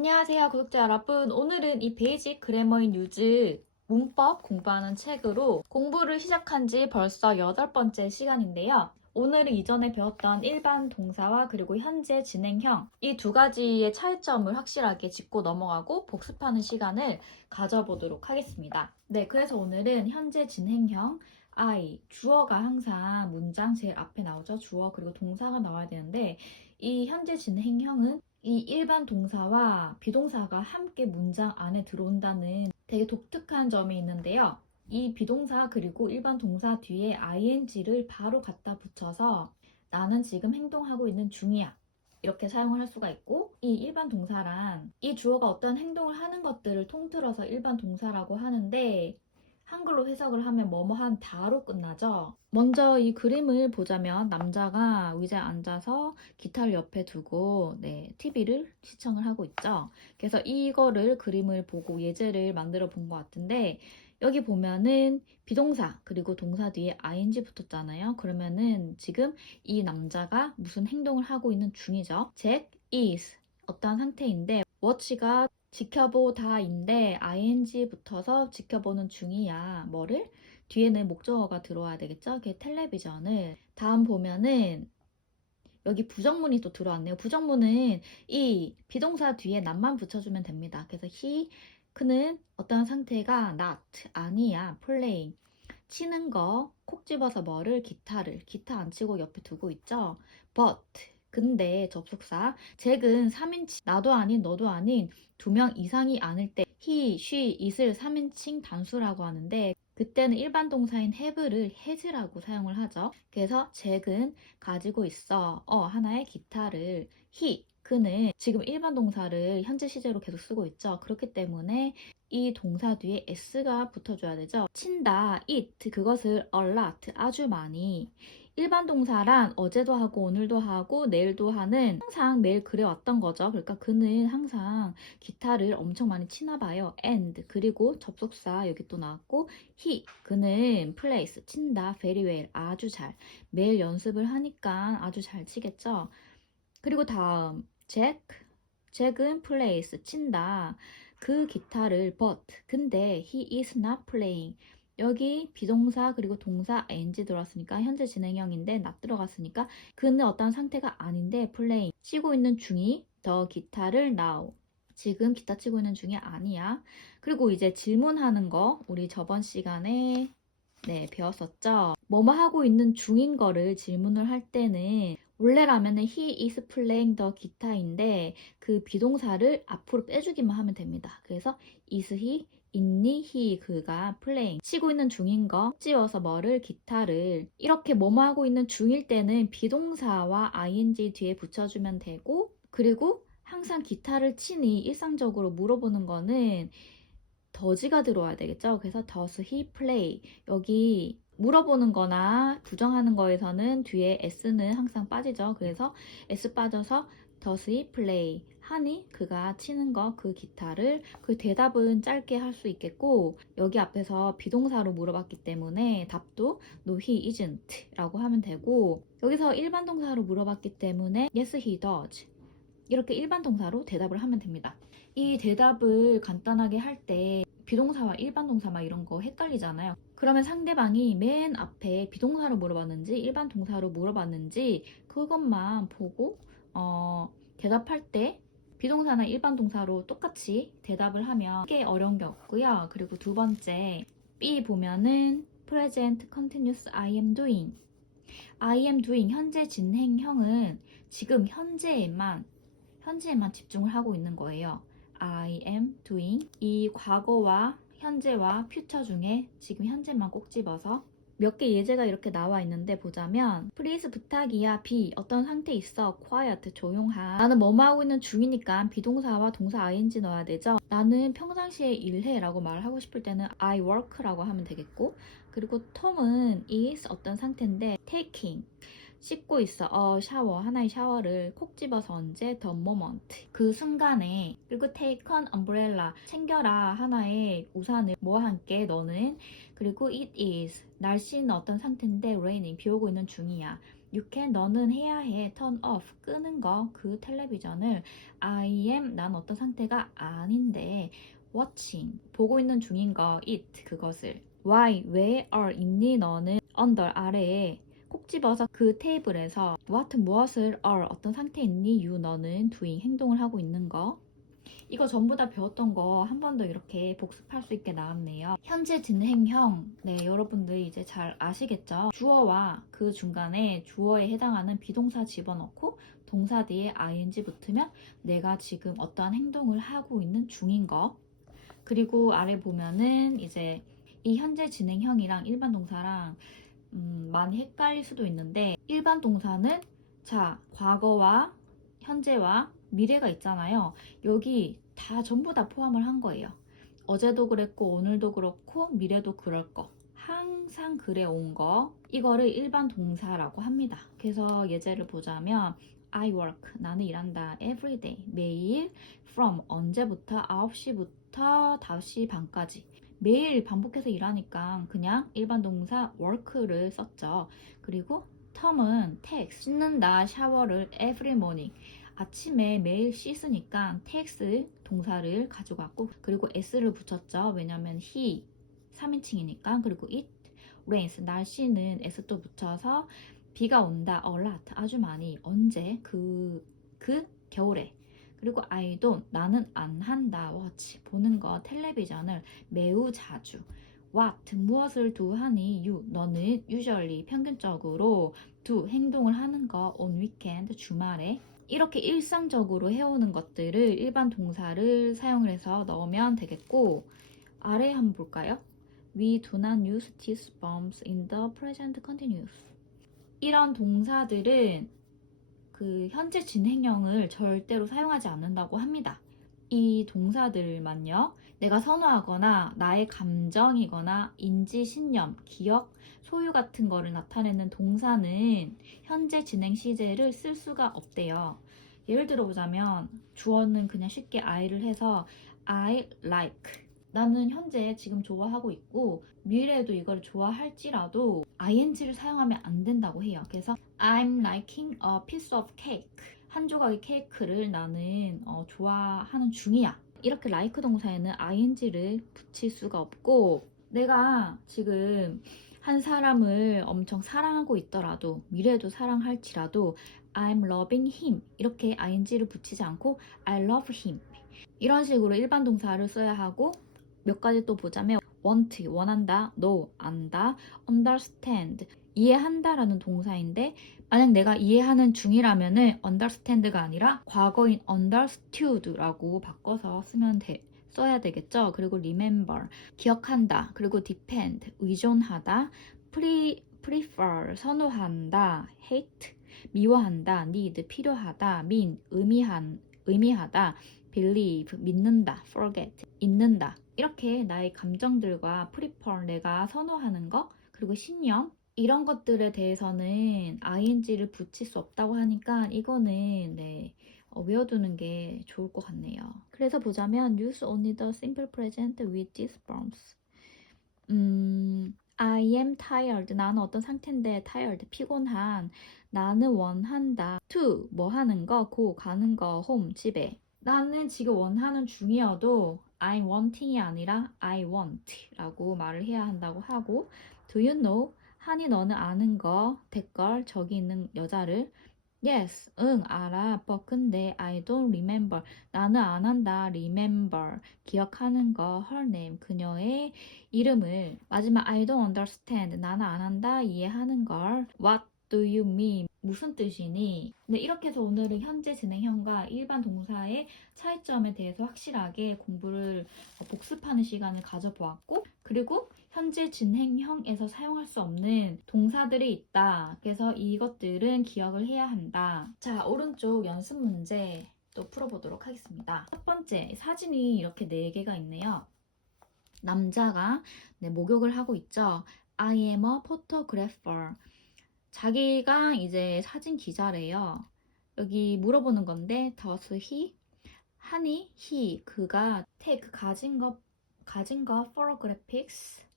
안녕하세요, 구독자 여러분. 오늘은 이 베이직 그래머인 유즈 문법 공부하는 책으로 공부를 시작한 지 벌써 여덟 번째 시간인데요. 오늘은 이전에 배웠던 일반 동사와 그리고 현재 진행형 이 두 가지의 차이점을 확실하게 짚고 넘어가고 복습하는 시간을 가져보도록 하겠습니다. 네, 그래서 오늘은 현재 진행형 I, 주어가 항상 문장 제일 앞에 나오죠. 주어 그리고 동사가 나와야 되는데 이 현재 진행형은 이 일반 동사와 비동사가 함께 문장 안에 들어온다는 되게 독특한 점이 있는데요. 이 비동사 그리고 일반 동사 뒤에 ing를 바로 갖다 붙여서 나는 지금 행동하고 있는 중이야. 이렇게 사용을 할 수가 있고 이 일반 동사란 이 주어가 어떤 행동을 하는 것들을 통틀어서 일반 동사라고 하는데 한글로 해석을 하면 뭐뭐한 다로 끝나죠. 먼저 이 그림을 보자면 남자가 의자에 앉아서 기타를 옆에 두고 네, TV를 시청을 하고 있죠. 그래서 이거를 그림을 보고 예제를 만들어 본 것 같은데 여기 보면은 비동사 그리고 동사 뒤에 ing 붙었잖아요. 그러면은 지금 이 남자가 무슨 행동을 하고 있는 중이죠. Jack is 어떠한 상태인데 watch가 지켜보다인데 ing 붙어서 지켜보는 중이야. 뭐를? 뒤에는 목적어가 들어와야 되겠죠? 그게 텔레비전을. 다음 보면은 여기 부정문이 또 들어왔네요. 부정문은 이 비동사 뒤에 nat만 붙여주면 됩니다. 그래서 he, 그는 어떤 상태가 not, 아니야, playing. 치는 거, 콕 집어서 뭐를? 기타를. 기타 안 치고 옆에 두고 있죠? but, 근데 접속사 잭은 3인칭 나도 아닌 너도 아닌 두 명 이상이 아닐 때 he, she, it을 3인칭 단수라고 하는데 그때는 일반 동사인 have를 has라고 사용을 하죠. 그래서 잭은 가지고 있어 어 하나의 기타를 he 그는 지금 일반 동사를 현재 시제로 계속 쓰고 있죠. 그렇기 때문에 이 동사 뒤에 s가 붙어줘야 되죠. 친다, it 그것을 a lot 아주 많이 일반 동사란 어제도 하고 오늘도 하고 내일도 하는 항상 매일 그래왔던 거죠. 그러니까 그는 항상 기타를 엄청 많이 치나 봐요. and 그리고 접속사 여기 또 나왔고 he 그는 plays 친다 very well 아주 잘 매일 연습을 하니까 아주 잘 치겠죠. 그리고 다음 Jack 잭은 plays 친다 그 기타를 but 근데 he is not playing 여기 비동사 그리고 동사 ing 들어왔으니까 현재 진행형인데 not 들어갔으니까 그는 어떤 상태가 아닌데 playing 치고 있는 중이 더 기타를 now. 지금 기타 치고 있는 중이 아니야. 그리고 이제 질문하는 거 우리 저번 시간에 네 배웠었죠? 뭐뭐 하고 있는 중인 거를 질문을 할 때는 원래라면은 he is playing the 기타인데 그 비동사를 앞으로 빼주기만 하면 됩니다. 그래서 is he he 그가 playing 치고 있는 중인 거. 찌워서 뭐를 기타를. 이렇게 뭐뭐 하고 있는 중일 때는 비동사와 ing 뒤에 붙여주면 되고 그리고 항상 기타를 치니 일상적으로 물어보는 거는 더지가 들어와야 되겠죠? 그래서 does he play 여기 물어보는 거나 부정하는 거에서는 뒤에 s는 항상 빠지죠? 그래서 s 빠져서 does he play 하니 그가 치는 거 그 기타를 그 대답은 짧게 할 수 있겠고 여기 앞에서 비동사로 물어봤기 때문에 답도 no he isn't 라고 하면 되고 여기서 일반 동사로 물어봤기 때문에 yes he does. 이렇게 일반 동사로 대답을 하면 됩니다. 이 대답을 간단하게 할 때 비동사와 일반 동사 막 이런 거 헷갈리잖아요. 그러면 상대방이 맨 앞에 비동사로 물어봤는지 일반 동사로 물어봤는지 그것만 보고 어, 대답할 때 비동사나 일반 동사로 똑같이 대답을 하면 꽤 어려운 게 없고요. 그리고 두 번째 B 보면은 present continuous I am doing I am doing 현재 진행형은 지금 현재에만 현재에만 집중을 하고 있는 거예요. I am doing 이 과거와 현재와 퓨처 중에 지금 현재만 꼭 집어서 몇 개 예제가 이렇게 나와 있는데 보자면 please 부탁이야 be. 어떤 상태 있어 quiet 조용한 나는 뭐뭐 하고 있는 중이니까 비동사와 동사 ing 넣어야 되죠? 나는 평상시에 일해 라고 말하고 싶을 때는 I work 라고 하면 되겠고 그리고 톰은 is 어떤 상태인데 taking 씻고 있어. 어, 샤워. 하나의 샤워를 콕 집어서 언제? The moment. 그 순간에. 그리고 take an umbrella. 챙겨라. 하나의 우산을 뭐와 함께 너는. 그리고 it is. 날씨는 어떤 상태인데 raining. 비 오고 있는 중이야. You can 너는 해야 해 turn off 끄는 거 그 텔레비전을 I am 난 어떤 상태가 아닌데 watching 보고 있는 중인 거 it 그것을 why 왜 are 있니 너는 under 아래에 콕 집어서 그 테이블에서 what 무엇을 are 어떤 상태에 있니 you 너는 doing 행동을 하고 있는 거 이거 전부 다 배웠던 거 한 번 더 이렇게 복습할 수 있게 나왔네요. 현재 진행형. 네, 여러분들 이제 잘 아시겠죠? 주어와 그 중간에 주어에 해당하는 비동사 집어넣고 동사 뒤에 ing 붙으면 내가 지금 어떠한 행동을 하고 있는 중인 거. 그리고 아래 보면은 이제 이 현재 진행형이랑 일반 동사랑 음, 많이 헷갈릴 수도 있는데 일반 동사는 자, 과거와 현재와 미래가 있잖아요. 여기 다 전부 다 포함을 한 거예요. 어제도 그랬고 오늘도 그렇고 미래도 그럴 거. 항상 그래 온 거. 이거를 일반 동사라고 합니다. 그래서 예제를 보자면 I work 나는 일한다 every day 매일 from 언제부터 9시부터 5시 반까지 매일 반복해서 일하니까 그냥 일반 동사 work를 썼죠. 그리고 term은 takes 씻는다 샤워를 every morning. 아침에 매일 씻으니까 takes 동사를 가져갔고 그리고 s를 붙였죠. 왜냐면 he 3인칭이니까. 그리고 it rains 날씨는 s 또 붙여서 비가 온다 a lot 아주 많이. 언제? 그그 겨울에 그리고 don't 나는 안 한다 watch 보는 거 텔레비전을 매우 자주 what 무엇을 do 하니 you 너는 usually 평균적으로 do 행동을 하는 거 on weekend 주말에 이렇게 일상적으로 해오는 것들을 일반 동사를 사용을 해서 넣으면 되겠고 아래 한번 볼까요? We do not use these verbs in the present continuous. 이런 동사들은 그 현재 진행형을 절대로 사용하지 않는다고 합니다. 이 동사들만요. 내가 선호하거나 나의 감정이거나 인지, 신념, 기억, 소유 같은 거를 나타내는 동사는 현재 진행 시제를 쓸 수가 없대요. 예를 들어 보자면 주어는 그냥 쉽게 I를 해서 I like 나는 현재 지금 좋아하고 있고 미래에도 이걸 좋아할지라도 ing를 사용하면 안 된다고 해요. 그래서 I'm liking a piece of cake. 한 조각의 케이크를 나는 어, 좋아하는 중이야. 이렇게 like 동사에는 ing를 붙일 수가 없고 내가 지금 한 사람을 엄청 사랑하고 있더라도 미래에도 사랑할지라도 I'm loving him 이렇게 ing를 붙이지 않고 I love him 이런 식으로 일반 동사를 써야 하고 몇 가지 또 보자면 want 원한다, know 안다, understand 이해한다라는 동사인데 만약 내가 이해하는 중이라면 은 understand가 아니라 과거인 understood라고 바꿔서 쓰면 돼. 써야 되겠죠. 그리고 remember 기억한다. 그리고 depend 의존하다. pre prefer 선호한다. hate 미워한다. need 필요하다. mean 의미한 의미하다. Believe 믿는다. forget 잊는다. 이렇게 나의 감정들과 prefer 내가 선호하는 거 그리고 신념 이런 것들에 대해서는 ing를 붙일 수 없다고 하니까 이거는 네, 어, 외워두는 게 좋을 것 같네요. 그래서 보자면 use only the simple present with these verbs. 음, I am tired. 나는 어떤 상태인데 tired. 피곤한. 나는 원한다. to 뭐 하는 거, go 가는 거, home 집에. 나는 지금 원하는 중이어도 I'm wanting이 아니라 I want라고 말을 해야 한다고 하고 Do you know? 하니 너는 아는 거 댓글 저기 있는 여자를 Yes, 응, 알아. But 근데 I don't remember. 나는 안 한다. Remember. 기억하는 거. Her name. 그녀의 이름을. 마지막 I don't understand. 나는 안 한다. 이해하는 걸. What do you mean? 무슨 뜻이니? 네, 이렇게 해서 오늘은 현재 진행형과 일반 동사의 차이점에 대해서 확실하게 공부를 어, 복습하는 시간을 가져보았고, 그리고 현재 진행형에서 사용할 수 없는 동사들이 있다. 그래서 이것들은 기억을 해야 한다. 자, 오른쪽 연습 문제 또 풀어보도록 하겠습니다. 첫 번째, 사진이 이렇게 4개가 있네요. 남자가 네, 목욕을 하고 있죠. I am a photographer. 자기가 이제 사진 기자래요. 여기 물어보는 건데, does he? 하니, he, 그가 take 가진 거, 가진 거, photographics.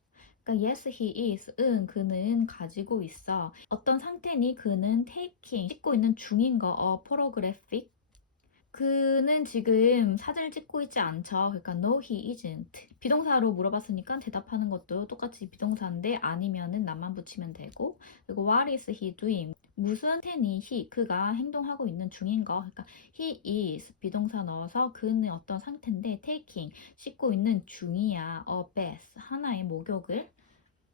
그러니까 yes he is 응 그는 가지고 있어 어떤 상태니 그는 taking 찍고 있는 중인 거 어, photographic 그는 지금 사진을 찍고 있지 않죠. 그러니까 no he isn't. 비동사로 물어봤으니까 대답하는 것도 똑같이 비동사인데 아니면은 나만 붙이면 되고 그리고 what is he doing? 무슨 텐이 he 그가 행동하고 있는 중인 거. 그러니까 he is 비동사 넣어서 그는 어떤 상태인데 taking 씻고 있는 중이야. a bath 하나의 목욕을.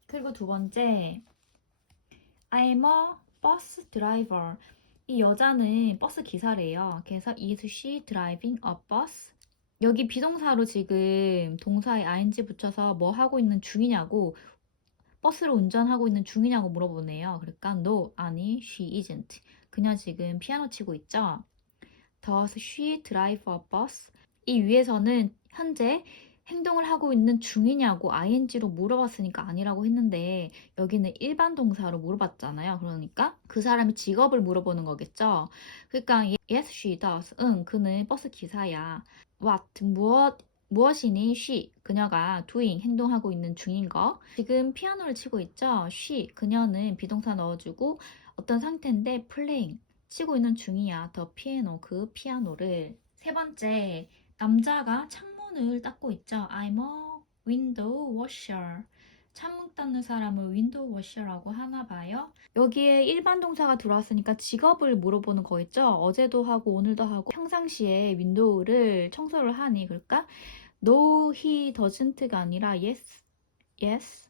그리고 두 번째 I'm a bus driver. 이 여자는 버스 기사래요. 그래서 is she driving a bus? 여기 비동사로 지금 동사에 ing 붙여서 뭐 하고 있는 중이냐고 버스를 운전하고 있는 중이냐고 물어보네요. 그러니까 no, 아니, she isn't. 그녀 지금 피아노 치고 있죠. Does she drive a bus? 이 위에서는 현재 행동을 하고 있는 중이냐고 ing로 물어봤으니까 아니라고 했는데 여기는 일반 동사로 물어봤잖아요. 그러니까 그 사람의 직업을 물어보는 거겠죠. 그러니까 yes she does. 응, 그는 버스 기사야. what 무엇 무엇이니 she 그녀가 doing 행동하고 있는 중인 거. 지금 피아노를 치고 있죠. she 그녀는 비동사 넣어주고 어떤 상태인데 playing 치고 있는 중이야. 더 피아노 그 피아노를. 세 번째 남자가 창문 을 닦고 있죠. I'm a window washer. 창문 닦는 사람을 윈도우 워셔라고 하나 봐요. 여기에 일반 동사가 들어왔으니까 직업을 물어보는 거겠죠. 어제도 하고 오늘도 하고 평상시에 윈도우를 청소를 하니 그럴까? No, he doesn't가 아니라 yes, yes,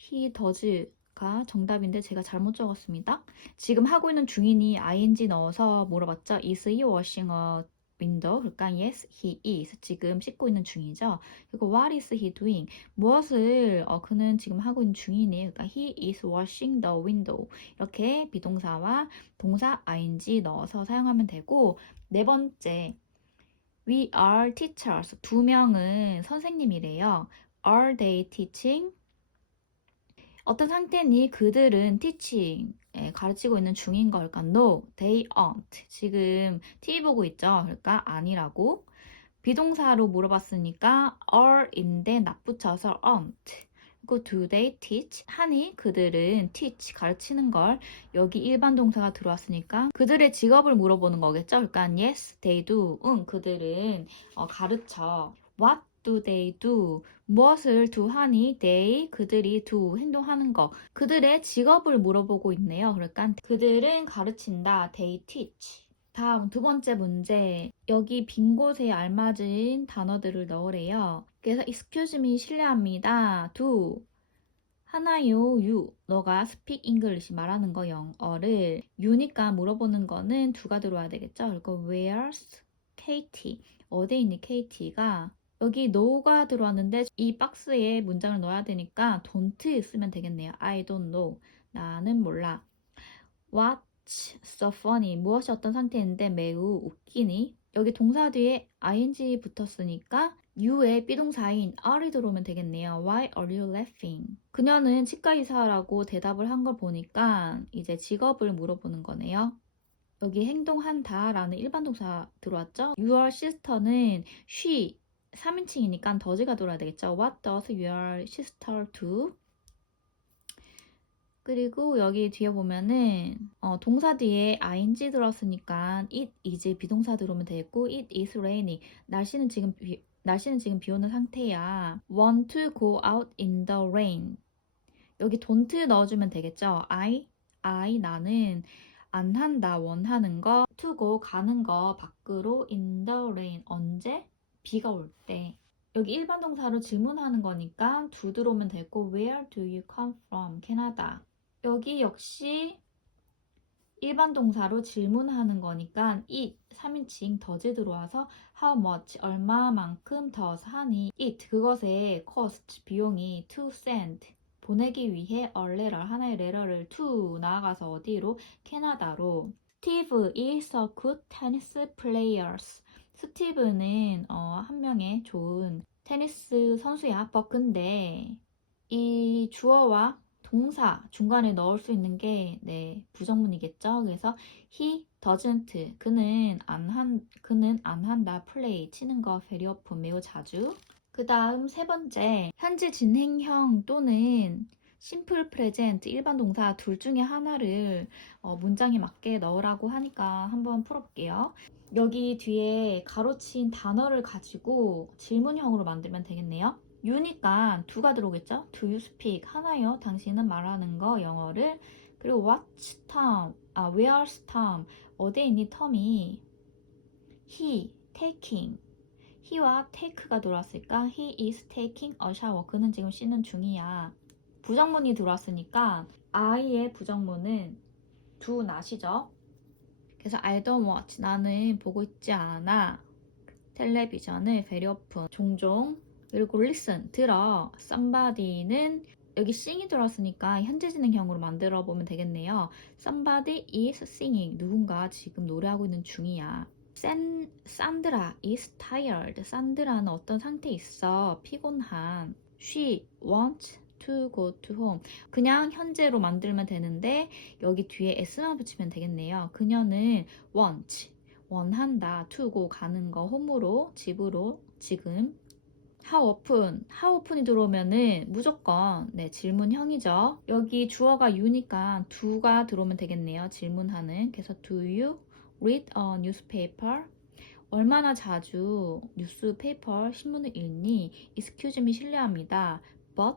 he does가 정답인데 제가 잘못 적었습니다. 지금 하고 있는 중인이 ing 넣어서 물어봤죠. Is he washing a window? 그러니까 yes, he is. 지금 씻고 있는 중이죠. 그리고 what is he doing? 무엇을 어, 그는 지금 하고 있는 중이니? 그러니까 he is washing the window. 이렇게 비동사와 동사 ing 넣어서 사용하면 되고 네 번째 We are teachers. 두 명은 선생님이래요. Are they teaching? 어떤 상태니 그들은 teaching 예, 가르치고 있는 중인 걸까? No, they aren't. 지금 TV 보고 있죠. 그러니까 아니라고. 비동사로 물어봤으니까 are인데 납붙여서 aren't. 그리고 do they teach? 하니 그들은 teach 가르치는 걸 여기 일반 동사가 들어왔으니까 그들의 직업을 물어보는 거겠죠. 그러니까 yes, they do. 응, 그들은 어, 가르쳐. What do they do? 무엇을 do 하니? they, 그들이 do, 행동하는 거. 그들의 직업을 물어보고 있네요. 그러니까 그들은 가르친다. they teach. 다음 두 번째 문제. 여기 빈 곳에 알맞은 단어들을 넣으래요. 그래서 excuse me, 실례합니다. do. 하나요, you. 너가 speak English 말하는 거 영어를 you니까 물어보는 거는 두가 들어와야 되겠죠. 그리고 where's Katie? 어디 있니 Katie가? 여기 no가 들어왔는데 이 박스에 문장을 넣어야 되니까 don't 쓰면 되겠네요. I don't know. 나는 몰라. What's so funny? 무엇이 어떤 상태인데 매우 웃기니? 여기 동사 뒤에 ing 붙었으니까 you의 비동사인 are이 들어오면 되겠네요. Why are you laughing? 그녀는 치과 의사라고 대답을 한 걸 보니까 이제 직업을 물어보는 거네요. 여기 행동한다 라는 일반 동사 들어왔죠? Your sister는 she 3인칭이니까 더즈가 들어야 되겠죠. What does your sister do? 그리고 여기 뒤에 보면은 어, 동사 뒤에 ing 들었으니까 it is 비동사 들어오면 되겠고 it is rainy 날씨는 지금 비, 날씨는 지금 비 오는 상태야. Want to go out in the rain. 여기 don't 넣어주면 되겠죠. I, I 나는 안 한다 원하는 거 to go 가는 거 밖으로 in the rain 언제 비가 올 때. 여기 일반 동사로 질문하는 거니까 do 들어오면 되고 where do you come from? 캐나다. 여기 역시 일반 동사로 질문하는 거니까 it 3인칭 does 들어와서 how much 얼마만큼 does 하니 it 그것의 cost 비용이 to send 보내기 위해 letter 하나의 letter를 to 나아가서 어디로 캐나다로 Steve is a good tennis player. 스티브는 어, 한 명의 좋은 테니스 선수야. 근데 이 주어와 동사 중간에 넣을 수 있는 게 네, 부정문이겠죠. 그래서 he doesn't 그는 안 한 그는 안 한다 play 치는 거 very often 매우 자주 그 다음 세 번째, 현재 진행형 또는 심플 프레젠트 일반 동사 둘 중에 하나를 어, 문장에 맞게 넣으라고 하니까 한번 풀어볼게요. 여기 뒤에 가로친 단어를 가지고 질문형으로 만들면 되겠네요. 유니까 두가 들어오겠죠? Do you speak? 하나요. 당신은 말하는 거 영어를 그리고 what's Tom? 아, where's Tom? 어디에 있니 텀이? He taking he와 take가 들어왔으니까 he is taking a shower. 그는 지금 씻는 중이야. 부정문이 들어왔으니까 I의 부정문은 do not이죠. 그래서 I don't watch. 나는 보고 있지 않아. 텔레비전을 very often. 종종. 그리고 listen. 들어. somebody는 여기 sing이 들어왔으니까 현재 진행형으로 만들어 보면 되겠네요. Somebody is singing. 누군가 지금 노래하고 있는 중이야. 샌, 산드라 is tired. 산드라는 어떤 상태에 있어. 피곤한. She wants to go to home. 그냥 현재로 만들면 되는데 여기 뒤에 s만 붙이면 되겠네요. 그녀는 want. 원한다. to go 가는 거 홈으로 집으로 지금 how often, how often이 들어오면은 무조건 네, 질문형이죠. 여기 주어가 you니까 do가 들어오면 되겠네요. 질문하는. 그래서 do you read a newspaper? 얼마나 자주 뉴스 페이퍼 신문을 읽니? Excuse me 실례합니다. But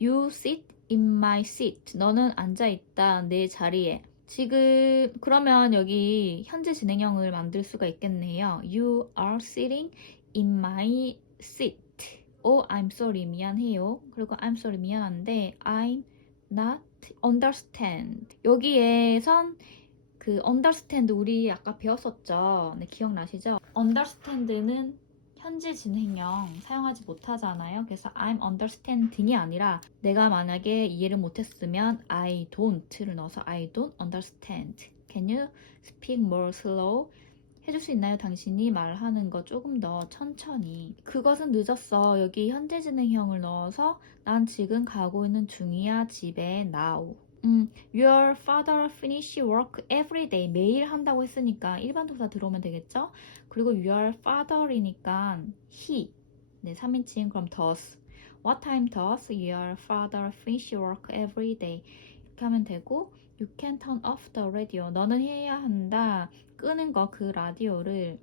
you sit in my seat. 너는 앉아 있다 내 자리에. 지금 그러면 여기 현재 진행형을 만들 수가 있겠네요. You are sitting in my seat. Oh, I'm sorry. 미안해요. 그리고 I'm sorry. 미안한데 I'm not understand. 여기에선 그 understand 우리 아까 배웠었죠. 네, 기억나시죠? understand는 현재 진행형 사용하지 못하잖아요. 그래서 I'm understanding이 아니라 내가 만약에 이해를 못했으면 I don't를 넣어서 I don't understand. Can you speak more slow? 해줄 수 있나요? 당신이 말하는 거 조금 더 천천히. 그것은 늦었어. 여기 현재 진행형을 넣어서 난 지금 가고 있는 중이야. 집에 now. 음, your father finish work every day. 매일 한다고 했으니까 일반 동사 들어오면 되겠죠? 그리고 your father이니까 he. 네, 3인칭 그럼 does. What time does your father finish work every day? 이렇게 하면 되고 You can turn off the radio. 너는 해야 한다. 끄는 거 그 라디오를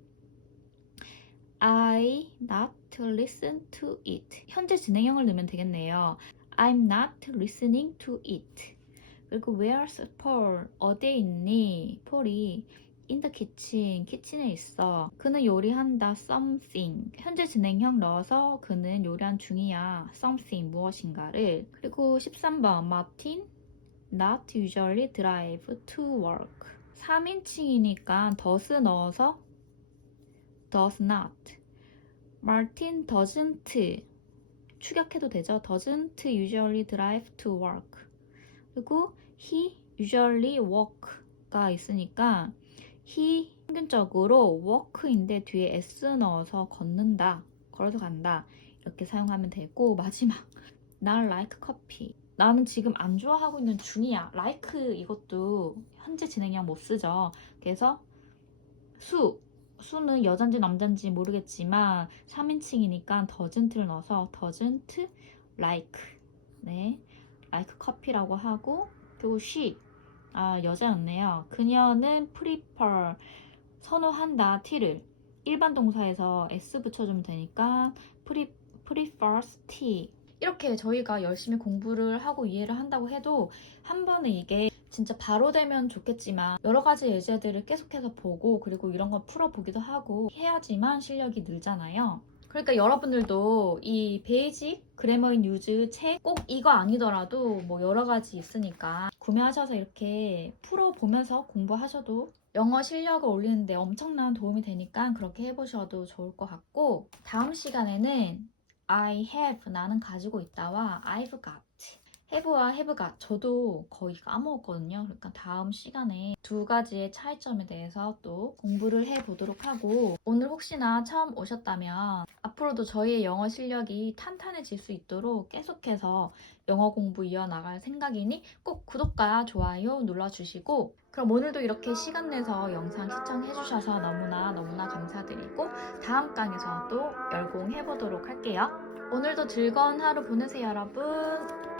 I not listen to it. 현재 진행형을 넣으면 되겠네요. I'm not listening to it. 그리고 where's Paul? 어디에 있니? 폴이 in the kitchen. 키친에 있어. 그는 요리한다. something. 현재 진행형 넣어서 그는 요리한 중이야. something 무엇인가를. 그리고 13번 Martin not usually drive to work. 3인칭이니까 does 넣어서 does not. Martin doesn't 추격해도 되죠. doesn't usually drive to work. 그리고 he usually walk가 있으니까 he 평균적으로 walk인데 뒤에 s 넣어서 걷는다. 걸어서 간다. 이렇게 사용하면 되고 마지막 날 like coffee. 나는 지금 안 좋아하고 있는 중이야. like 이것도 현재 진행형 못 쓰죠. 그래서 수 수는 여잔지 남잔지 모르겠지만 3인칭이니까 doesn't를 넣어서 doesn't like 네 like 커피라고 하고 그리고 she 아 여자였네요. 그녀는 prefer 선호한다 tea를 일반 동사에서 s 붙여주면 되니까 pre, prefers tea 이렇게 저희가 열심히 공부를 하고 이해를 한다고 해도 한 번에 이게 진짜 바로 되면 좋겠지만 여러 가지 예제들을 계속해서 보고 그리고 이런 거 풀어보기도 하고 해야지만 실력이 늘잖아요. 그러니까 여러분들도 이 베이직 그래머인 유즈 책 꼭 이거 아니더라도 뭐 여러 가지 있으니까 구매하셔서 이렇게 풀어보면서 공부하셔도 영어 실력을 올리는데 엄청난 도움이 되니까 그렇게 해보셔도 좋을 것 같고 다음 시간에는 I have 나는 가지고 있다와 I've got 해부와 해부가 저도 거의 까먹었거든요. 그러니까 다음 시간에 두 가지의 차이점에 대해서 또 공부를 해보도록 하고 오늘 혹시나 처음 오셨다면 앞으로도 저희의 영어 실력이 탄탄해질 수 있도록 계속해서 영어 공부 이어나갈 생각이니 꼭 구독과 좋아요 눌러주시고 그럼 오늘도 이렇게 시간 내서 영상 시청해주셔서 너무나 너무나 감사드리고 다음 강에서 또 열공해보도록 할게요. 오늘도 즐거운 하루 보내세요, 여러분.